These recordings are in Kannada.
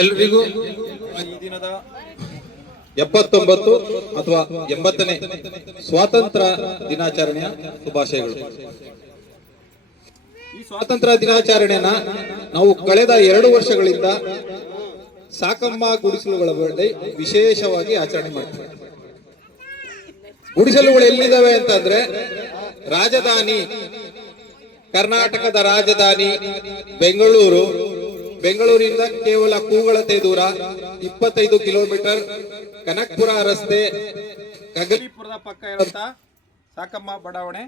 ಎಲ್ರಿಗೂ ಈ ದಿನದ 79 ಅಥವಾ 80ನೇ ಸ್ವಾತಂತ್ರ್ಯ ದಿನಾಚರಣೆಯ ಶುಭಾಶಯಗಳು. ಈ ಸ್ವಾತಂತ್ರ್ಯ ದಿನಾಚರಣೆಯನ್ನ ನಾವು ಕಳೆದ 2 ವರ್ಷಗಳಿಂದ ಸಾಕಮ್ಮ ಗುಡಿಸಲುಗಳ ಬಳಿ ವಿಶೇಷವಾಗಿ ಆಚರಣೆ ಮಾಡ್ತೀವಿ. ಗುಡಿಸಲುಗಳು ಎಲ್ಲಿದ್ದಾವೆ ಅಂತಂದ್ರೆ, ರಾಜಧಾನಿ ಕರ್ನಾಟಕದ ರಾಜಧಾನಿ ಬೆಂಗಳೂರಿಂದ ಕೇವಲ ಕೂಗಳತೆ ದೂರ 25 ಕಿಲೋಮೀಟರ್ ಕನಕಪುರ ರಸ್ತೆ ಕಗಲಿಪುರದ ಪಕ್ಕ ಇರುವಂತ ಸಾಕಮ್ಮ ಬಡಾವಣೆ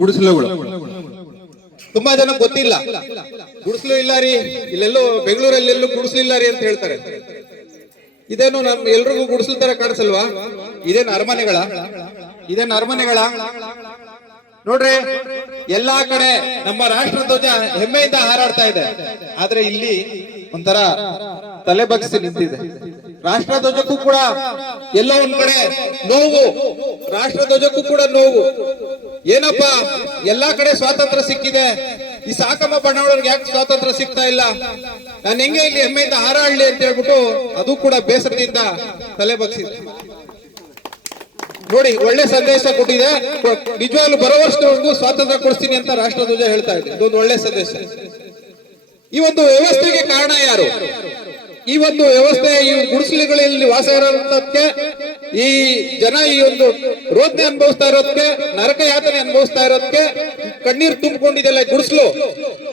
ಗುಡಿಸಲುಗಳು. ತುಂಬಾ ಜನ ಗೊತ್ತಿಲ್ಲ, ಗುಡಿಸಲು ಇಲ್ಲ ರೀ, ಇಲ್ಲೆಲ್ಲೋ ಬೆಂಗಳೂರಲ್ಲೆಲ್ಲೂ ಗುಡಿಸಲು ಇಲ್ಲ ರೀ ಅಂತ ಹೇಳ್ತಾರೆ. ಇದೇನು ನಮ್ ಎಲ್ರಿಗೂ ಗುಡಿಸಲು ತರ ಕಾಣಿಸಲ್ವಾ? ಇದೇನು ಅರಮನೆಗಳ ನೋಡ್ರಿ, ಎಲ್ಲಾ ಕಡೆ ನಮ್ಮ ರಾಷ್ಟ್ರ ಧ್ವಜ ಹೆಮ್ಮೆಯಿಂದ ಹಾರಾಡ್ತಾ ಇದೆ. ಆದ್ರೆ ಇಲ್ಲಿ ಒಂಥರ ತಲೆ ಬಗ್ಗಿಸಿ ನಿಂತಿದೆ. ರಾಷ್ಟ್ರ ಧ್ವಜಕ್ಕೂ ಕೂಡ ಎಲ್ಲೋ ಒಂದ್ ಕಡೆ ನೋವು, ರಾಷ್ಟ್ರ ಧ್ವಜಕ್ಕೂ ಕೂಡ ನೋವು. ಏನಪ್ಪಾ, ಎಲ್ಲಾ ಕಡೆ ಸ್ವಾತಂತ್ರ್ಯ ಸಿಕ್ಕಿದೆ, ಈ ಸಾಕಮ್ಮ ಬಣ್ಣವಳಿಗೆ ಯಾಕೆ ಸ್ವಾತಂತ್ರ್ಯ ಸಿಗ್ತಾ ಇಲ್ಲ? ನಾನು ಹೆಂಗೆ ಇಲ್ಲಿ ಹೆಮ್ಮೆಯಿಂದ ಹಾರಾಡ್ಲಿ ಅಂತ ಹೇಳ್ಬಿಟ್ಟು ಅದು ಕೂಡ ಬೇಸರದಿಂದ ತಲೆ ಬಗ್ಸಿದೆ. ನೋಡಿ, ಒಳ್ಳೆ ಸಂದೇಶ ಕೊಟ್ಟಿದೆ. ನಿಜವಾಗ್ಲೂ ಬರೋ ವರ್ಷದವರೆಗೂ ಸ್ವಾತಂತ್ರ್ಯ ಕೊಡಿಸ್ತೀನಿ ಅಂತ ರಾಷ್ಟ್ರ ಧ್ವಜ ಹೇಳ್ತಾ ಇದೆ. ಇದೊಂದು ಒಳ್ಳೆ ಸಂದೇಶ. ಈ ಒಂದು ವ್ಯವಸ್ಥೆಗೆ ಕಾರಣ ಯಾರು? ಈ ಒಂದು ವ್ಯವಸ್ಥೆ, ಈ ಗುಡಿಸಲುಗಳಲ್ಲಿ ವಾಸ ಇರೋದಕ್ಕೆ, ಈ ಜನ ಈ ಒಂದು ರೋದನೆ ಅನುಭವಿಸ್ತಾ ಇರೋದಕ್ಕೆ, ನರಕ ಯಾತನೆ ಅನುಭವಿಸ್ತಾ ಇರೋದಕ್ಕೆ ಕಣ್ಣೀರು ತುಂಬಿಕೊಂಡಿದೆಲ್ಲ ಗುಡಿಸಲು.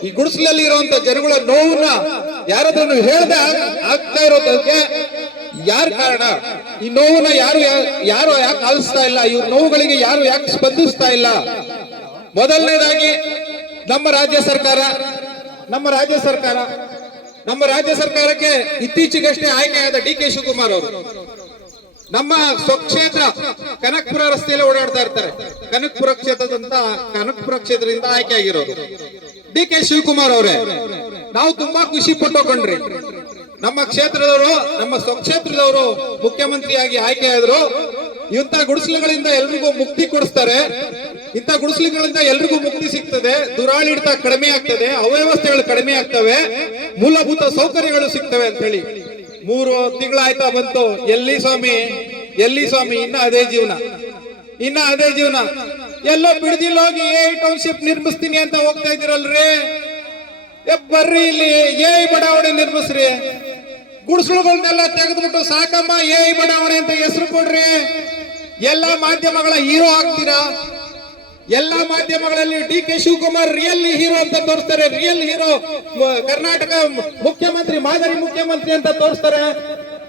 ಈ ಗುಡಿಸಲಲ್ಲಿ ಇರುವಂತ ಜನಗಳ ನೋವನ್ನ ಯಾರಾದ್ರೂ ಹೇಳ್ದೆ ಆಗ್ತಾ ಇರೋದಕ್ಕೆ ಯಾರು ಕಾರಣ? ಈ ನೋವನ್ನ ಯಾರು ಯಾಕೆ ಆಲಿಸ್ತಾ ಇಲ್ಲ? ಇವ್ರ ನೋವುಗಳಿಗೆ ಯಾರು ಯಾಕೆ ಸ್ಪಂದಿಸ್ತಾ ಇಲ್ಲ? ಮೊದಲನೇದಾಗಿ ನಮ್ಮ ರಾಜ್ಯ ಸರ್ಕಾರಕ್ಕೆ ಇತ್ತೀಚೆಗಷ್ಟೇ ಆಯ್ಕೆಯಾದ ಡಿ.ಕೆ. ಶಿವಕುಮಾರ್ ಅವರು ನಮ್ಮ ಸ್ವಕ್ಷೇತ್ರ ಕನಕಪುರ ರಸ್ತೆಯಲ್ಲಿ ಓಡಾಡ್ತಾ ಇರ್ತಾರೆ. ಕನಕಪುರ ಕ್ಷೇತ್ರದಿಂದ ಆಯ್ಕೆ ಆಗಿರೋರು ಡಿ.ಕೆ. ಶಿವಕುಮಾರ್ ಅವರೇ. ನಾವು ತುಂಬಾ ಖುಷಿ ಪಟ್ಟುಕೊಂಡ್ರಿ. ನಮ್ಮ ಕ್ಷೇತ್ರದವರು, ನಮ್ಮ ಸ್ವಕ್ಷೇತ್ರದವರು ಮುಖ್ಯಮಂತ್ರಿಯಾಗಿ ಆಯ್ಕೆ ಆದ್ರು. ಇಂಥ ಗುಡಿಸಲುಗಳಿಂದ ಎಲ್ರಿಗೂ ಮುಕ್ತಿ ಕೊಡಿಸ್ತಾರೆ. ಇಂಥ ಗುಡಿಸಲುಗಳಿಂದ ಎಲ್ರಿಗೂ ಮುಕ್ತಿ ಸಿಗ್ತದೆ, ದುರಾಳಿತ ಕಡಿಮೆ ಆಗ್ತದೆ, ಅವ್ಯವಸ್ಥೆಗಳು ಕಡಿಮೆ ಆಗ್ತವೆ, ಮೂಲಭೂತ ಸೌಕರ್ಯಗಳು ಸಿಗ್ತವೆ ಅಂತ ಹೇಳಿ 3 ತಿಂಗಳಾಯ್ತಾ ಬಂತು. ಎಲ್ಲಿ ಸ್ವಾಮಿ ಇನ್ನ ಅದೇ ಜೀವನ. ಎಲ್ಲೋ ಬಿಡದಿಲ್ಲೋಗಿ ಟೌನ್ಶಿಪ್ ನಿರ್ಮಿಸ್ತೀನಿ ಅಂತ ಹೋಗ್ತಾ ಇದ್ದೀರಲ್ರಿ. ಬರ್ರಿ ಇಲ್ಲಿ ಬಡಾವಣೆ ನಿರ್ಮಿಸ್ರಿ. ಗುಡಿಸಲುಗಳನ್ನೆಲ್ಲ ತೆಗೆದ್ಬಿಟ್ಟು ಸಾಕಮ್ಮ ಬಡಾವಣೆ ಅಂತ ಹೆಸರು ಕೊಡ್ರಿ. ಎಲ್ಲಾ ಮಾಧ್ಯಮಗಳ ಹೀರೋ ಆಗ್ತೀರಾ. ಎಲ್ಲಾ ಮಾಧ್ಯಮಗಳಲ್ಲಿ ಡಿ.ಕೆ. ಶಿವಕುಮಾರ್ ರಿಯಲ್ ಹೀರೋ ಅಂತ ತೋರಿಸ್ತಾರೆ. ರಿಯಲ್ ಹೀರೋ ಕರ್ನಾಟಕ ಮುಖ್ಯಮಂತ್ರಿ, ಮಾದರಿ ಮುಖ್ಯಮಂತ್ರಿ ಅಂತ ತೋರಿಸ್ತಾರೆ.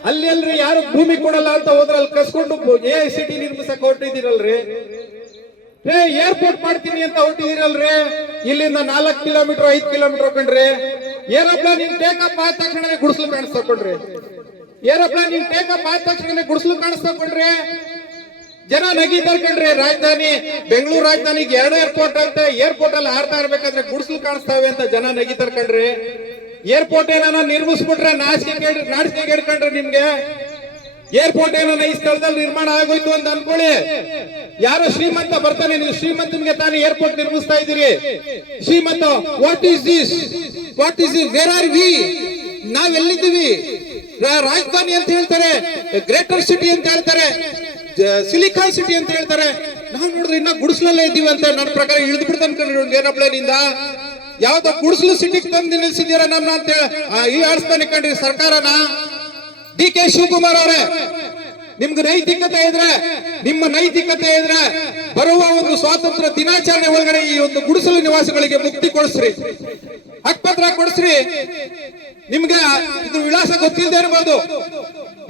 ಅಲ್ಲಿ ಯಾರು ಭೂಮಿ ಕೊಡಲ್ಲ ಅಂತ ಹೋದ್ರಲ್ಲಿ ಕಸ್ಕೊಂಡು AICT ನಿರ್ಮಿಸಕ್ ಹೊರಟಿದ್ದೀರಲ್ರಿ. ಏರ್ಪೋರ್ಟ್ ಮಾಡ್ತೀನಿ ಅಂತ ಹೊರಟಿದ್ದೀರಲ್ರಿ. ಇಲ್ಲಿಂದ 4 ಕಿಲೋಮೀಟರ್ 5 ಕಿಲೋಮೀಟರ್ ಕಣ್ರಿ. ಏರೋಪ್ಲೇನ್ ಟೇಕಪ್ ಆದ ತಕ್ಷಣ ಗುಡಿಸಲು ಕಾಣಿಸ್ಕೊಂಡ್ರಿ. ಗುಡಿಸಲು ಕಾಣಿಸ್ಕೊಂಡ್ರಿ. ಜನ ನಗೀತಾರೆ ಕಣ್ರಿ. ಬೆಂಗಳೂರು ರಾಜಧಾನಿಗೆ 2 ಏರ್ಪೋರ್ಟ್ ಅಂತ, ಏರ್ಪೋರ್ಟ್ ಅಲ್ಲಿ ಹಾರ್ತಾ ಇರ್ಬೇಕಾದ್ರೆ ಗುಡಿಸಲು ಕಾಣಿಸ್ತಾವೆ ಅಂತ ಜನ ನಗೀತಾರೆ ಕಣ್ರಿ. ಏರ್ಪೋರ್ಟ್ ಏನಾನ ನಿರ್ಮಿಸ್ಬಿಟ್ರೆ ನಾಚಿಕೆ ಕೇಳ್ಕೊಂಡ್ರಿ ನಿಮ್ಗೆ. ಏರ್ಪೋರ್ಟ್ ಏನೋ ಈ ಸ್ಥಳದಲ್ಲಿ ನಿರ್ಮಾಣ ಆಗೋಯ್ತು ಅಂತ ಅನ್ಕೊಳ್ಳಿ. ಯಾರೋ ಶ್ರೀಮಂತ ಬರ್ತಾನೆ, ನೀವು ಶ್ರೀಮಂತನಿಗೆ ತಾನೇ ಏರ್ಪೋರ್ಟ್ ನಿರ್ಮಿಸ್ತಾ ಇದ್ದೀರಿ. ಶ್ರೀಮಂತ, what is this, where are we? ನಾವೆಲ್ಲಿದ್ದೀವಿ? ರಾಜಧಾನಿ ಅಂತ ಹೇಳ್ತಾರೆ, ಗ್ರೇಟರ್ ಸಿಟಿ ಅಂತ ಹೇಳ್ತಾರೆ, ಸಿಲಿಕಾನ್ ಸಿಟಿ ಅಂತ ಹೇಳ್ತಾರೆ. ನಾವು ನೋಡಿದ್ರೆ ಇನ್ನ ಗುಡಿಸಲಲ್ಲೇ ಇದ್ದೀವಿ ಅಂತ ನನ್ನ ಪ್ರಕಾರ ಇಳಿದು ಬಿಡ್ತಾನೆ ಏರೋಪ್ಲೇನ್ ಇಂದ. ಯಾವ್ದೋ ಗುಡಿಸಲು ಸಿಟಿಗೆ ತಂದು ನಿಲ್ಲಿಸಿದ್ದೀರಾ ನಮ್ನ ಅಂತ ಈ ಆಡಿಸ್ತಾನೆ ಕಂಡ್ರಿ ಸರ್ಕಾರನ. ಡಿ.ಕೆ. ಶಿವಕುಮಾರ್ ಅವರೇ, ನಿಮ್ಮ ನೈತಿಕತೆ ಇದ್ರೆ ಬರುವ ಒಂದು ಸ್ವಾತಂತ್ರ್ಯ ದಿನಾಚರಣೆ ಒಳಗಡೆ ಈ ಒಂದು ಗುಡಿಸಲು ನಿವಾಸಿಗಳಿಗೆ ಮುಕ್ತಿ ಕೊಡಿಸ್ರಿ, ಹಕ್ಕುಪತ್ರ ಕೊಡಿಸ್ರಿ. ನಿಮ್ಗೆ ಇದು ವಿಳಾಸ ಗೊತ್ತಿಲ್ಲದೆ ಇರಬಹುದು.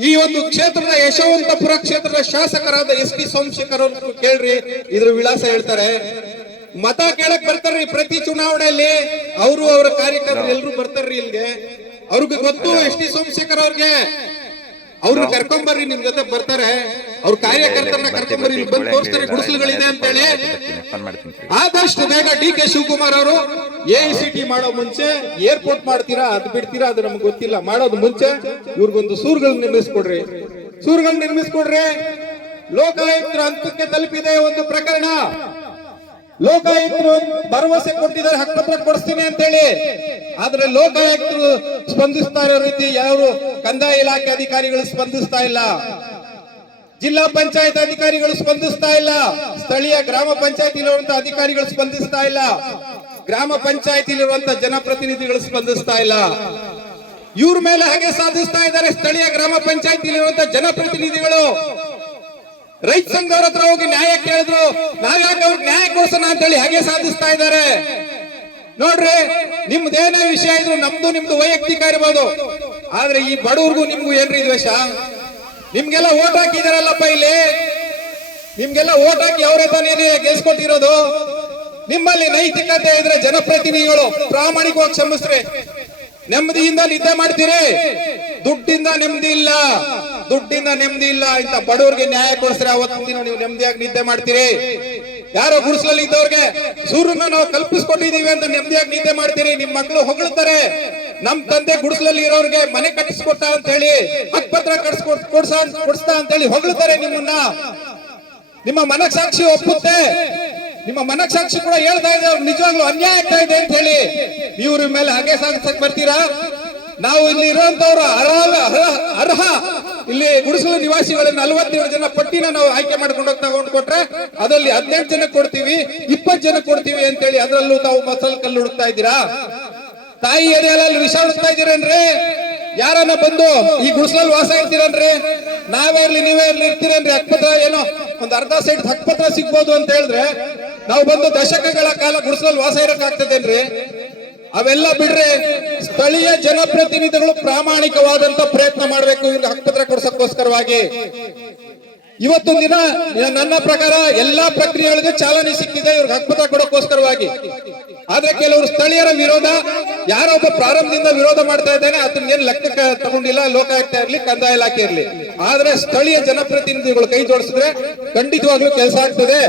ಈ ಒಂದು ಕ್ಷೇತ್ರದ ಯಶವಂತಪುರ ಕ್ಷೇತ್ರದ ಶಾಸಕರಾದ S.T. ಸೋಮಶೇಖರ್ ಅವರು ಕೇಳ್ರಿ, ಇದ್ರ ವಿಳಾಸ ಹೇಳ್ತಾರೆ. ಮತ ಕೇಳಕ್ ಬರ್ತಾರ್ರಿ ಪ್ರತಿ ಚುನಾವಣೆಯಲ್ಲಿ. ಅವರು ಅವರ ಕಾರ್ಯಕರ್ತರು ಎಲ್ರು ಬರ್ತಾರ್ರಿ ಇಲ್ಲಿಗೆ. ಅವ್ರಿಗೆ ಗೊತ್ತು S.T. ಸೋಮಶೇಖರ್ ಅವ್ರಿಗೆ. ಅವ್ರನ್ನ ಕರ್ಕೊಂಬರ್ರಿ, ನಿಮ್ ಜೊತೆ ಬರ್ತಾರೆ. ಅವ್ರ ಕಾರ್ಯಕರ್ತರನ್ನ ಕರ್ಕೊಂಬರ್ರಿ, ಇಲ್ಲಿ ಬಂದು ತೋರಿಸ್ತಾರೆ ಗುಡಿಸಲುಗಳಿದೆ ಅಂತ ಹೇಳಿ. ಆದಷ್ಟು ಬೇಗ ಡಿ.ಕೆ. ಶಿವಕುಮಾರ್ ಅವರು AICT ಮಾಡೋ ಮುಂಚೆ ಏರ್ಪೋರ್ಟ್ ಮಾಡ್ತೀರಾ, ಅದು ಬಿಡ್ತೀರಾ, ಅದು ನಮ್ಗೆ ಗೊತ್ತಿಲ್ಲ. ಮಾಡೋದು ಮುಂಚೆ ಇವ್ರಿಗೊಂದು ಸೂರುಗಳನ್ನ ನಿರ್ಮಿಸ್ಕೊಡ್ರಿ. ಲೋಕಾಯುಕ್ತರ ಹಂತಕ್ಕೆ ತಲುಪಿದೆ ಒಂದು ಪ್ರಕರಣ. ಲೋಕಾಯುಕ್ತರು ಭರವಸೆ ಕೊಟ್ಟಿದ್ದಾರೆ ಹಕ್ಕುಪತ್ರ ಕೊಡಿಸ್ತೀನಿ ಅಂತ ಹೇಳಿ. ಆದ್ರೆ ಲೋಕಾಯುಕ್ತರು ಸ್ಪಂದಿಸ್ತಾ ಇರೋ ರೀತಿ ಯಾರು ಕಂದಾಯ ಇಲಾಖೆ ಅಧಿಕಾರಿಗಳು ಸ್ಪಂದಿಸ್ತಾ ಇಲ್ಲ, ಜಿಲ್ಲಾ ಪಂಚಾಯತ್ ಅಧಿಕಾರಿಗಳು ಸ್ಪಂದಿಸ್ತಾ ಇಲ್ಲ, ಸ್ಥಳೀಯ ಗ್ರಾಮ ಪಂಚಾಯತಿಲಿರುವಂತಹ ಅಧಿಕಾರಿಗಳು ಸ್ಪಂದಿಸ್ತಾ ಇಲ್ಲ, ಗ್ರಾಮ ಪಂಚಾಯತಿಲಿರುವಂತಹ ಜನಪ್ರತಿನಿಧಿಗಳು ಸ್ಪಂದಿಸ್ತಾ ಇಲ್ಲ. ಇವ್ರ ಮೇಲೆ ಹಾಗೆ ಸಾಧಿಸ್ತಾ ಇದ್ದಾರೆ ಸ್ಥಳೀಯ ಗ್ರಾಮ ಪಂಚಾಯತಿಲಿರುವಂತಹ ಜನಪ್ರತಿನಿಧಿಗಳು. ರೈತ ಸಂಘದವ್ರ ಹತ್ರ ಹೋಗಿ ನ್ಯಾಯ ಕೇಳಿದ್ರು, ನಾವ್ಯಾಕೆ ಅವ್ರಿಗೆ ನ್ಯಾಯ ಕೊಡ್ಸೋಣ ಅಂತ ಹೇಳಿ ಹಾಗೆ ಸಾಧಿಸ್ತಾ ಇದ್ದಾರೆ. ನೋಡ್ರಿ, ನಿಮ್ದೇನೇ ವಿಷಯ ಇದ್ರು ನಮ್ದು ನಿಮ್ದು ವೈಯಕ್ತಿಕ ಇರ್ಬೋದು, ಆದ್ರೆ ಈ ಬಡವ್ರಿಗೂ ನಿಮ್ಗೂ ಏನ್ರಿ ದ್ವೇಷ? ನಿಮ್ಗೆಲ್ಲ ಓಟ್ ಹಾಕಿದಾರಲ್ಲಪ್ಪ ಇಲ್ಲಿ, ನಿಮ್ಗೆಲ್ಲ ಓಟ್ ಹಾಕಿ ಅವರೇ ತಾನೇ ಗೆಲ್ಸ್ಕೊಟ್ಟಿರೋದು. ನಿಮ್ಮಲ್ಲಿ ನೈತಿಕತೆ ಇದ್ರೆ ಜನಪ್ರತಿನಿಧಿಗಳು ಪ್ರಾಮಾಣಿಕವಾಗಿ ಕ್ಷಮಿಸ್ರಿ, ನೆಮ್ಮದಿಯಿಂದ ನಿದ್ದೆ ಮಾಡ್ತೀರಿ. ದುಡ್ಡಿಂದ ನೆಮ್ಮದಿ ಇಲ್ಲ, ದುಡ್ಡಿಂದ ನೆಮ್ಮದಿ ಇಲ್ಲ. ಇಂತ ಬಡವರಿಗೆ ನ್ಯಾಯ ಕೊಡಿಸ್ರೆ ಅವತ್ತಿನ ದಿನ ನೀವು ನೆಮ್ಮದಿಯಾಗಿ ನಿದ್ದೆ ಮಾಡ್ತೀರಿ. ಯಾರೋ ಗುಡಿಸಲಲ್ಲಿ ಇದ್ದವ್ರಿಗೆ ಸೂರ್ಯನ ನಾವು ಕಲ್ಪಿಸ್ಕೊಟ್ಟಿದೀವಿ ಅಂತ ನೆಮ್ಮದಿಯಾಗಿ ನಿದ್ದೆ ಮಾಡ್ತೀರಿ. ನಿಮ್ ಮಕ್ಕಳು ಹೊಗಳ್ತಾರೆ, ನಮ್ ತಂದೆ ಗುಡಿಸಲಲ್ಲಿ ಇರೋರಿಗೆ ಮನೆ ಕಟ್ಟಿಸ್ಕೊಟ್ಟ ಅಂತ ಹೇಳಿ, ಹಕ್ಕುಪತ್ರ ಕೊಡಿಸ್ತಾ ಅಂತ ಹೇಳಿ ಹೊಗಳ್ತಾರೆ ನಿಮ್ಮನ್ನ. ನಿಮ್ಮ ಮನಸಾಕ್ಷಿ ಒಪ್ಪುತ್ತೆ, ನಿಮ್ಮ ಮನಸಾಕ್ಷಿ ಕೂಡ ಹೇಳ್ತಾ ಇದೆ ನಿಜವಾಗ್ಲೂ ಅನ್ಯಾಯ ಆಗ್ತಾ ಇದೆ ಅಂತ ಹೇಳಿ. ಇವ್ರ ಮೇಲೆ ಹಾಗೆ ಸಾಗಿಸಕ್ ಬರ್ತೀರಾ? ನಾವು ಇಲ್ಲಿ ಇರುವಂತವ್ರು ಅರ್ಹ ಇಲ್ಲಿ ಗುಡಿಸಲು ನಿವಾಸಿಗಳ 47 ಜನ ಪಟ್ಟಿನ ನಾವು ಆಯ್ಕೆ ಮಾಡ್ಕೊಂಡು ತಗೊಂಡು ಕೊಟ್ರೆ ಅದರಲ್ಲಿ 18 ಜನ ಕೊಡ್ತೀವಿ, 20 ಜನ ಕೊಡ್ತೀವಿ ಅಂತ ಹೇಳಿ ಅದರಲ್ಲೂ ತಾವು ಮಸಲ್ ಕಲ್ಲು ಹುಡುಕ್ತಾ ಇದ್ದೀರಾ? ತಾಯಿ ಎದೆಯಲ್ಲಿ ವಿಷ ಹುಡುಕ್ತಾ ಇದ್ದೀರೇನ್ರಿ? ಯಾರನ್ನ ಬಂದು ಈ ಗುಡಿಸಲಲ್ಲಿ ವಾಸ ಇರ್ತೀರನ್ರಿ? ನಾವೇ ಇರ್ಲಿ ನೀವೇ ಇರ್ಲಿ ಇರ್ತೀರೇನ್ರಿ? ಹಕ್ಕುಪತ್ರ ಏನೋ ಒಂದ್ ಅರ್ಧ ಸೈಡ್ ಹಕ್ಕುಪತ್ರ ಸಿಗ್ಬೋದು ಅಂತ ಹೇಳಿದ್ರೆ ನಾವು ಬಂದು ದಶಕಗಳ ಕಾಲ ಗುಡಿಸಲಲ್ಲಿ ವಾಸ ಇರಕ್ ಆಗ್ತದೇನ್ರಿ? ಅವೆಲ್ಲ ಬಿಡ್ರೆ ಸ್ಥಳೀಯ ಜನಪ್ರತಿನಿಧಿಗಳು ಪ್ರಾಮಾಣಿಕವಾದಂತ ಪ್ರಯತ್ನ ಮಾಡಬೇಕು ಇವ್ರಿಗೆ ಹಕ್ಕುಪತ್ರ ಕೊಡ್ಸಕ್ಕೋಸ್ಕರವಾಗಿ. ಇವತ್ತೊಂದು ದಿನ ನನ್ನ ಪ್ರಕಾರ ಎಲ್ಲಾ ಪ್ರಕ್ರಿಯೆಗಳಿಗೂ ಚಾಲನೆ ಸಿಕ್ಕಿದೆ ಇವ್ರಿಗೆ ಹಕ್ಕುಪತ್ರ ಕೊಡೋಕ್ಕೋಸ್ಕರವಾಗಿ. ಆದ್ರೆ ಕೆಲವರು ಸ್ಥಳೀಯರ ವಿರೋಧ, ಯಾರೊಬ್ಬ ಪ್ರಾರಂಭದಿಂದ ವಿರೋಧ ಮಾಡ್ತಾ ಇದ್ದಾನೆ ಅದನ್ನೇನು ಲೆಕ್ಕಕ್ಕೆ ತಗೊಂಡಿಲ್ಲ ಲೋಕಾಯುಕ್ತ ಇರ್ಲಿ ಕಂದಾಯ ಇಲಾಖೆ ಇರ್ಲಿ. ಆದ್ರೆ ಸ್ಥಳೀಯ ಜನಪ್ರತಿನಿಧಿಗಳು ಕೈ ಜೋಡಿಸಿದ್ರೆ ಖಂಡಿತವಾಗ್ಲೂ ಕೆಲಸ ಆಗ್ತದೆ,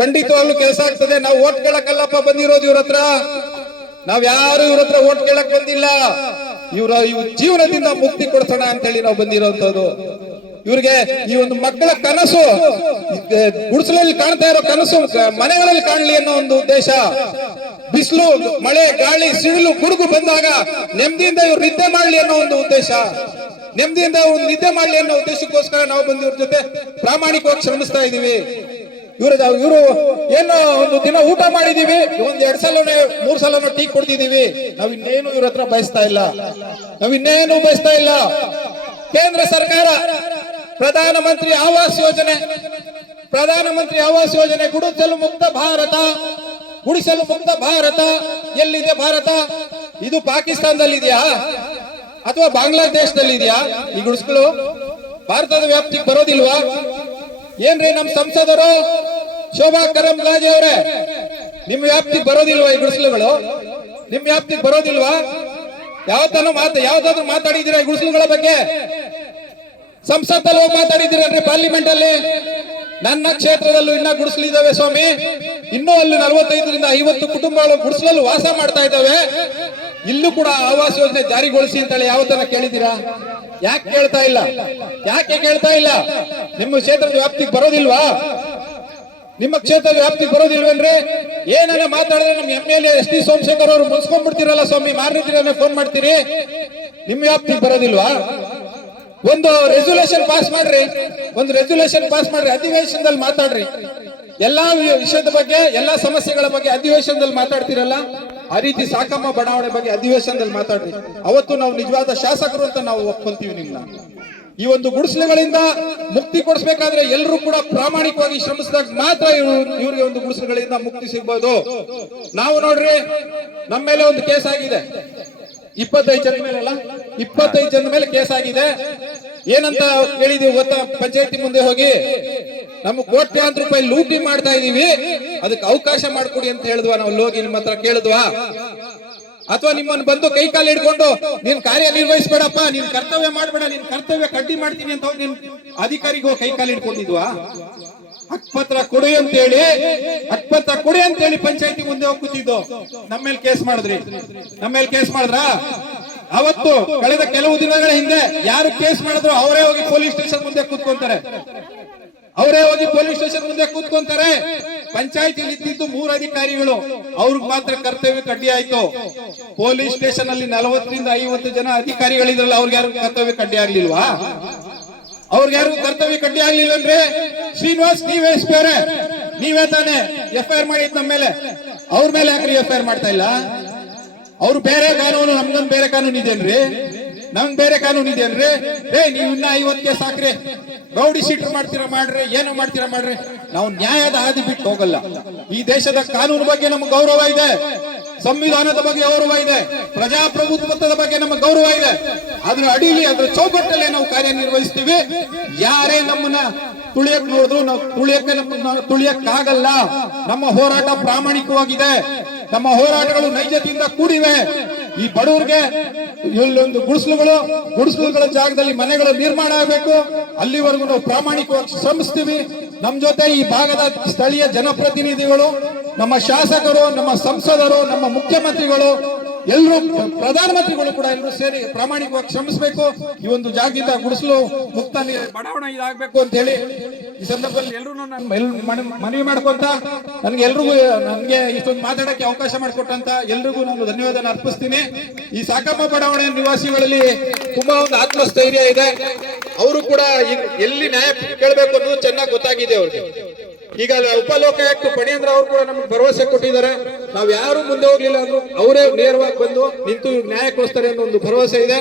ಖಂಡಿತವಾಗ್ಲೂ ಕೆಲಸ ಆಗ್ತದೆ. ನಾವು ಓಟ್ ಕೇಳಕ್ಕಲ್ಲಪ್ಪ ಬಂದಿರೋದು ಇವ್ರ ಹತ್ರ, ನಾವ್ ಯಾರು ಇವ್ರ ಹತ್ರ ಓಟ್ ಕೇಳಕ್ ಬಂದಿಲ್ಲ. ಇವ್ರ ಜೀವನದಿಂದ ಮುಕ್ತಿ ಕೊಡ್ಸೋಣ ಅಂತ ಹೇಳಿ ನಾವು ಬಂದಿರೋಂಥದ್ದು. ಇವ್ರಿಗೆ ಈ ಒಂದು ಮಕ್ಕಳ ಕನಸು, ಗುಡಿಸಲಲ್ಲಿ ಕಾಣ್ತಾ ಇರೋ ಕನಸು ಮನೆಗಳಲ್ಲಿ ಕಾಣಲಿ ಅನ್ನೋ ಒಂದು ಉದ್ದೇಶ. ಬಿಸಿಲು, ಮಳೆ, ಗಾಳಿ, ಸಿಡಿಲು, ಗುಡುಗು ಬಂದಾಗ ನೆಮ್ಮದಿಯಿಂದ ಇವ್ರು ನಿದ್ದೆ ಮಾಡ್ಲಿ ಅನ್ನೋ ಒಂದು ಉದ್ದೇಶ, ನೆಮ್ಮದಿಯಿಂದ ನಿದ್ದೆ ಮಾಡ್ಲಿ ಅನ್ನೋ ಉದ್ದೇಶಕ್ಕೋಸ್ಕರ ನಾವು ಬಂದು ಇವ್ರ ಜೊತೆ ಪ್ರಾಮಾಣಿಕವಾಗಿ ಶ್ರಮಿಸ್ತಾ ಇದೀವಿ. ಇವರು ಏನೋ ಒಂದು ದಿನ ಊಟ ಮಾಡಿದೀವಿ, 1-2 ಸಲನೋ 3 ಸಲನೋ ಟೀ ಕೊಡ್ತಿದೀವಿ. ನಾವ್ ಇನ್ನೇನು ಇವ್ರ ಹತ್ರ ಬಯಸ್ತಾ ಇಲ್ಲ, ನಾವ್ ಇನ್ನೇನು ಬಯಸ್ತಾ ಇಲ್ಲ. ಕೇಂದ್ರ ಸರ್ಕಾರ ಪ್ರಧಾನಮಂತ್ರಿ ಆವಾಸ್ ಯೋಜನೆ ಗುಡಿಸಲು ಮುಕ್ತ ಭಾರತ ಎಲ್ಲಿದೆ ಭಾರತ? ಇದು ಪಾಕಿಸ್ತಾನದಲ್ಲಿ ಇದೆಯಾ ಅಥವಾ ಬಾಂಗ್ಲಾದೇಶದಲ್ಲಿ ಇದೆಯಾ? ಈ ಗುಡಿಸಲು ಭಾರತದ ವ್ಯಾಪ್ತಿಗೆ ಬರೋದಿಲ್ವಾ? ಏನ್ರಿ ನಮ್ ಸಂಸದರು ಶೋಭಾ ಕರಂದ್ಲಾಜೆ ಅವರೇ, ನಿಮ್ ವ್ಯಾಪ್ತಿಗೆ ಬರೋದಿಲ್ವಾ ಈ ಗುಡಿಸಲುಗಳು? ನಿಮ್ ವ್ಯಾಪ್ತಿಗೆ ಬರೋದಿಲ್ವಾ? ಯಾವ್ದಾದ್ರು ಮಾತಾಡಿದಿರಾ ಈ ಗುಡಿಸಲುಗಳ ಬಗ್ಗೆ? ಸಂಸತ್ತಲ್ಲಿ ಹೋಗಿ ಮಾತಾಡಿದಿರಲ್ರಿ ಪಾರ್ಲಿಮೆಂಟ್ ಅಲ್ಲಿ? ನನ್ನ ಕ್ಷೇತ್ರದಲ್ಲೂ ಇನ್ನ ಗುಡಿಸಲಿದ್ದಾವೆ ಸ್ವಾಮಿ, ಇನ್ನೂ ಅಲ್ಲಿ 45ರಿಂದ 50 ಕುಟುಂಬಗಳು ಗುಡಿಸಲಲ್ಲಿ ವಾಸ ಮಾಡ್ತಾ ಇದ್ದಾವೆ. ಇಲ್ಲೂ ಕೂಡ ಆವಾಸ್ ಯೋಜನೆ ಜಾರಿಗೊಳಿಸಿ ಅಂತೇಳಿ ಯಾವತ್ತನ ಕೇಳಿದ್ದೀರಾ? ಯಾಕೆ ಕೇಳ್ತಾ ಇಲ್ಲ? ನಿಮ್ಮ ಕ್ಷೇತ್ರದ ವ್ಯಾಪ್ತಿಗೆ ಬರೋದಿಲ್ವಾ? ನಿಮ್ಮ ಕ್ಷೇತ್ರದ ವ್ಯಾಪ್ತಿಗೆ ಬರೋದಿಲ್ವೇನ್ರಿ? ಏನನ್ನ ಮಾತಾಡಿದ್ರೆ ನಮ್ MLA SD ಸೋಮಶೇಖರ್ ಅವರು ಮುನ್ಸ್ಕೊಂಡ್ಬಿಡ್ತೀರಲ್ಲ ಸ್ವಾಮಿ, ಮಾರ್ನಿದ್ದೀರ ಫೋನ್ ಮಾಡ್ತೀರಿ. ನಿಮ್ ವ್ಯಾಪ್ತಿಗೆ ಬರೋದಿಲ್ವಾ? ಒಂದು ರೆಸಲ್ಯೂಷನ್ ಪಾಸ್ ಮಾಡ್ರಿ, ಅಧಿವೇಶನದಲ್ಲಿ ಮಾತಾಡ್ರಿ. ಎಲ್ಲಾ ವಿಷಯದ ಬಗ್ಗೆ, ಎಲ್ಲಾ ಸಮಸ್ಯೆಗಳ ಬಗ್ಗೆ ಅಧಿವೇಶನದಲ್ಲಿ ಮಾತಾಡ್ತಿರಲ್ಲ, ಆ ರೀತಿ ಸಾಕಮ್ಮ ಬಡಾವಣೆ ಬಗ್ಗೆ ಅಧಿವೇಶನದಲ್ಲಿ ಮಾತಾಡ್ರಿ. ಅವತ್ತು ನಾವು ನಿಜವಾದ ಶಾಸಕರು ಅಂತ ನಾವು ಒಪ್ಕೊಂತೀವಿ ನಿಮ್ನ. ಈ ಒಂದು ಗುಡಿಸಲುಗಳಿಂದ ಮುಕ್ತಿ ಕೊಡಿಸ್ಬೇಕಾದ್ರೆ ಎಲ್ಲರೂ ಕೂಡ ಪ್ರಾಮಾಣಿಕವಾಗಿ ಶ್ರಮಿಸಿದಾಗ ಮಾತ್ರ ಇವ್ರಿಗೆ ಒಂದು ಗುಡಿಸಲುಗಳಿಂದ ಮುಕ್ತಿ ಸಿಗ್ಬೋದು. ನಾವು ನೋಡ್ರಿ, ನಮ್ಮ ಮೇಲೆ ಒಂದು ಕೇಸ್ ಆಗಿದೆ, 25 ಜನ ಮೇಲೆ ಕೇಸ್ ಆಗಿದೆ. ಏನಂತ ಹೇಳಿದೀವಿ ಗೊತ್ತಾ? ಪಂಚಾಯತಿ ಮುಂದೆ ಹೋಗಿ ನಮ್ಮ ಕೋಟ್ಯಾಂತರ ರೂಪಾಯಿ ಲೂಟಿ ಮಾಡ್ತಾ ಇದೀವಿ, ಅದಕ್ಕೆ ಅವಕಾಶ ಮಾಡ್ಕೊಡಿ ಅಂತ ಹೇಳಿದ್ವಾ? ನಾವು ಹೋಗಿ ನಿಮ್ಮ ಹತ್ರ ಕೇಳಿದ್ವಾ? ಅಥವಾ ನಿಮ್ಮನ್ನು ಬಂದು ಕೈ ಕಾಲು ಹಿಡ್ಕೊಂಡು ನೀನ್ ಕಾರ್ಯ ನಿರ್ವಹಿಸ್ಬೇಡಪ್ಪ, ನೀನ್ ಕರ್ತವ್ಯ ಮಾಡ್ಬೇಡ, ನಿನ್ ಕರ್ತವ್ಯ ಕಡ್ಡಿ ಮಾಡ್ತೀನಿ ಅಂತ ಹೋಗಿ ನಿನ್ ಅಧಿಕಾರಿಗೂ ಕೈ ಕಾಲು ಹಿಡ್ಕೊಂಡಿದ್ವಾ? ಹಕ್ಕುಪತ್ರ ಕೊಡಿ ಅಂತೇಳಿ ಪಂಚಾಯತಿ ಮುಂದೆ ಹೋಗಿ ಕೂತಿದ್ದು. ನಮ್ಮ ಮೇಲೆ ಕೇಸ್ ಮಾಡಿದ್ರ? ಅವತ್ತು ಕಳೆದ ಕೆಲವು ದಿನಗಳ ಹಿಂದೆ ಯಾರು ಕೇಸ್ ಮಾಡಿದ್ರು ಅವರೇ ಹೋಗಿ ಪೊಲೀಸ್ ಸ್ಟೇಷನ್ ಮುಂದೆ ಕೂತ್ಕೊಂತಾರೆ. ಪಂಚಾಯತಿಲಿ ಇದ್ದಿದ್ದು 3 ಅಧಿಕಾರಿಗಳು, ಅವ್ರಿಗೆ ಮಾತ್ರ ಕರ್ತವ್ಯ ಕಡ್ಡಿ ಆಯ್ತು. ಪೊಲೀಸ್ ಸ್ಟೇಷನ್ ಅಲ್ಲಿ 40ರಿಂದ 50 ಜನ ಅಧಿಕಾರಿಗಳಿದ್ರಲ್ಲ, ಅವ್ರಿಗೆ ಯಾರು ಕರ್ತವ್ಯ ಕಡ್ಡಿ ಆಗ್ಲಿಲ್ವಾ? ಅವ್ರಿಗೆ ಯಾರು ಕರ್ತವ್ಯ ಕಡ್ಡಿ ಆಗ್ಲಿಲ್ವನ್ರಿ? ಶ್ರೀನಿವಾಸ್, ನೀವೇ ಎಸ್ ಪಿ ಅವರೇ, ನೀವೇ ತಾನೇ FIR ಮಾಡಿದ್ ನಮ್ಮ ಮೇಲೆ, ಅವ್ರ ಮೇಲೆ ಯಾಕ್ರಿ FIR ಮಾಡ್ತಾ ಇಲ್ಲ? ಅವ್ರು ಬೇರೆ ಕಾನೂನು, ನಮ್ಗೊಂದು ಬೇರೆ ಕಾನೂನು ಇದೆಯನ್ರಿ? ನಮ್ಗೆ ಬೇರೆ ಕಾನೂನು ಇದೆಯನ್ರಿ? ನೀವು ಇನ್ನ 50 ಕೇಸ್ ಹಾಕ್ರಿ, ರೌಡಿ ಶೀಟರ್ ಮಾಡ್ತೀರಾ ಮಾಡ್ರಿ, ಏನು ಮಾಡ್ತೀರಾ ಮಾಡ್ರಿ, ನಾವು ನ್ಯಾಯದ ಹಾದಿ ಬಿಟ್ಟು ಹೋಗಲ್ಲ. ಈ ದೇಶದ ಕಾನೂನು ಬಗ್ಗೆ ನಮ್ಗೆ ಗೌರವ ಇದೆ, ಸಂವಿಧಾನದ ಬಗ್ಗೆ ಗೌರವ ಇದೆ, ಪ್ರಜಾಪ್ರಭುತ್ವದ ಬಗ್ಗೆ ನಮಗೆ ಗೌರವ ಇದೆ. ಅದ್ರ ಅಡಿಲಿ, ಅದ್ರ ಚೌಕಟ್ಟಲ್ಲೇ ನಾವು ಕಾರ್ಯನಿರ್ವಹಿಸ್ತೀವಿ. ಯಾರೇ ನಮ್ಮನ್ನ ತುಳಿಯಕ್ ನೋಡಿದ್ರು ನಾವು ತುಳಿಯಕ್ಕಾಗಲ್ಲ. ನಮ್ಮ ಹೋರಾಟ ಪ್ರಾಮಾಣಿಕವಾಗಿದೆ, ನಮ್ಮ ಹೋರಾಟಗಳು ನೈಜತೆಯಿಂದ ಕೂಡಿವೆ. ಈ ಬಡವರಿಗೆ ಇಲ್ಲೊಂದು ಗುಡಿಸಲುಗಳ ಜಾಗದಲ್ಲಿ ಮನೆಗಳು ನಿರ್ಮಾಣ ಆಗಬೇಕು, ಅಲ್ಲಿವರೆಗೂ ನಾವು ಪ್ರಾಮಾಣಿಕವಾಗಿ ಶ್ರಮಿಸ್ತೀವಿ. ನಮ್ ಜೊತೆ ಈ ಭಾಗದ ಸ್ಥಳೀಯ ಜನಪ್ರತಿನಿಧಿಗಳು, ನಮ್ಮ ಶಾಸಕರು, ನಮ್ಮ ಸಂಸದರು, ನಮ್ಮ ಮುಖ್ಯಮಂತ್ರಿಗಳು, ಎಲ್ಲರೂ, ಪ್ರಧಾನಮಂತ್ರಿಗಳು ಕೂಡ ಎಲ್ಲರೂ ಸೇರಿ ಪ್ರಾಮಾಣಿಕವಾಗಿ ಶ್ರಮಿಸಬೇಕು. ಈ ಒಂದು ಜಾಗದಿಂದ ಗುಡಿಸಲು ಮುಕ್ತ ಬಡಾವಣೆ ಇದಾಗಬೇಕು ಅಂತ ಹೇಳಿ ಈ ಸಂದರ್ಭದಲ್ಲಿ ಎಲ್ಲರೂ ಮನವಿ ಮಾಡ್ಕೊಂತ, ನನಗೆ ಇಷ್ಟೊಂದು ಮಾತಾಡಕ್ಕೆ ಅವಕಾಶ ಮಾಡಿಕೊಟ್ಟಂತ ಎಲ್ರಿಗೂ ನಾನು ಧನ್ಯವಾದ ಅರ್ಪಿಸ್ತೀನಿ. ಈ ಸಾಕಮ್ಮ ಬಡಾವಣೆ ನಿವಾಸಿಗಳಲ್ಲಿ ತುಂಬಾ ಒಂದು ಆತ್ಮಸ್ಥೈರ್ಯ ಇದೆ. ಅವರು ಕೂಡ ಎಲ್ಲಿ ನ್ಯಾಯ ಕೇಳಬೇಕು ಅನ್ನೋದು ಚೆನ್ನಾಗಿ ಗೊತ್ತಾಗಿದೆ ಅವ್ರಿಗೆ. ಈಗ ಉಪಲೋಕಾಯುಕ್ತ ಫಣೀಂದ್ರ ಅವರು ಕೂಡ ನಮ್ಗೆ ಭರವಸೆ ಕೊಟ್ಟಿದ್ದಾರೆ. ನಾವ್ ಯಾರು ಮುಂದೆ ಹೋಗ್ಲಿಲ್ಲ ಅಂದ್ರು ಅವರೇ ನೇರವಾಗಿ ಬಂದು ನಿಂತು ನ್ಯಾಯ ಕೊಡಿಸ್ತಾರೆ ಅನ್ನೋ ಒಂದು ಭರವಸೆ ಇದೆ.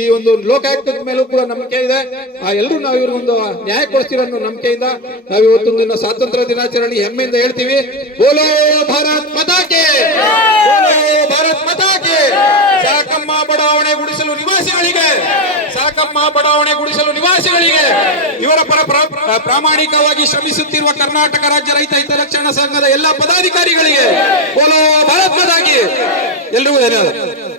ಈ ಒಂದು ಲೋಕಾಯುಕ್ತದ ಮೇಲೂ ಕೂಡ ನಂಬಿಕೆ ಇದೆ. ಎಲ್ಲರೂ ನಾವು ಇವ್ರಿಗೊಂದು ನ್ಯಾಯ ಕೊಡಿಸ್ತೀರ ಅನ್ನೋ ನಂಬಿಕೆಯಿಂದ ನಾವು ಇವತ್ತೊಂದಿನ ಸ್ವಾತಂತ್ರ್ಯ ದಿನಾಚರಣೆ ಹೆಮ್ಮೆಯಿಂದ ಹೇಳ್ತೀವಿ. ಬೋಲೋ ಭಾರತ್ ಮಾತಾ ಕಿ, ಬೋಲೋ ಭಾರತ್ ಮಾತಾ ಕಿ. ಸಾಕಮ್ಮ ಬಡಾವಣೆ ಗುಡಿಸಲು ನಿವಾಸಿಗಳಿಗೆ, ಸಾಕಮ್ಮ ಬಡಾವಣೆ ಗುಡಿಸಲು ನಿವಾಸಿಗಳಿಗೆ, ಇವರ ಪರ ಪ್ರಾಮಾಣಿಕವಾಗಿ ಶ್ರಮಿಸುತ್ತಿರುವ ಕರ್ನಾಟಕ ರಾಜ್ಯ ರೈತ ಹಿತರಕ್ಷಣಾ ಸಂಘದ ಎಲ್ಲ ಪದಾಧಿಕಾರಿಗಳಿಗೆ ಬೋಲೋ ಭಾರತ್ ಮಾತಾ ಕಿ. ಎಲ್ರಿಗೂ ಧನ್ಯವಾದ.